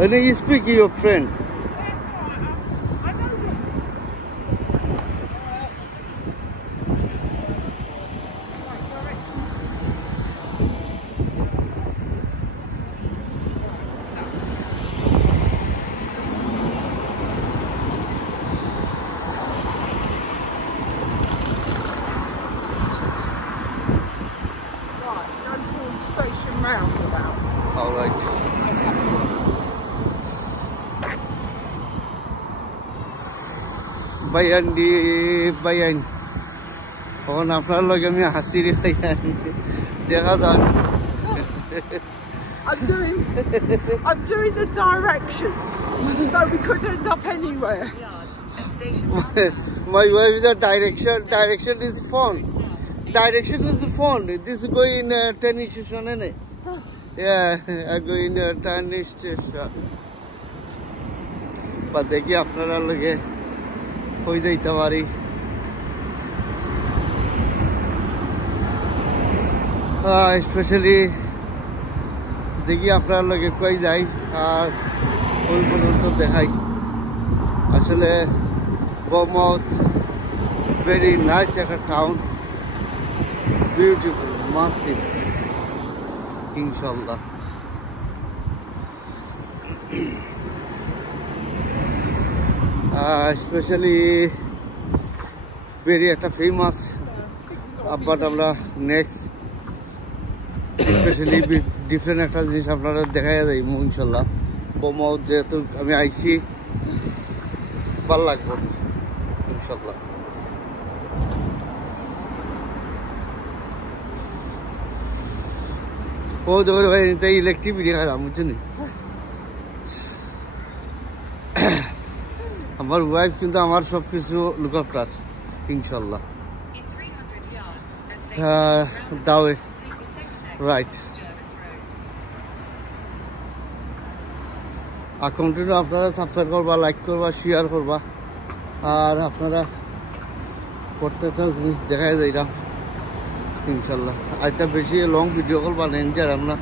And then you speak to your friend. All right. Bayan di bayan. Oh, nafar lagi kami hasiri bayan. Dekha jaak. I'm doing the directions, so we could end up anywhere. My wife is a direction. Direction is phone. Direction is the phone. This is going tennis station, isn't it? Yeah, I go in tennis station. But देखिए अपना लगे कोई तो Itwari specially देखिए अपना लगे कोई जाए और कोई पर्यंत देखाई আসলে Bournemouth very nice একটা town, beautiful, massive, inshallah. Especially very একটা famous, but আমরা next especially different একটা জিনিস আপনারা দেখাই যাই ইনশাআল্লাহ। Bournemouth যেহেতু আমি আইছি ভালো লাগবে ইনশাআল্লাহ। ও দেখো এটা ইলেকট্রিক দেখা যাম বুঝছেন। আমার ওয়াইফ কিন্তু আমার সব কিছু লুক আফটার ইনশাআল্লাহ। দাওয়ে রাইট আর কন্টিনিউ আপনারা সাবস্ক্রাইব করবা, লাইক করবা, শেয়ার করবা আর আপনারা প্রত্যেকটা জিনিস দেখাই যাইরা ইনশাআল্লাহ। আজকে বেশি লং ভিডিও কল বানাইন যে আমরা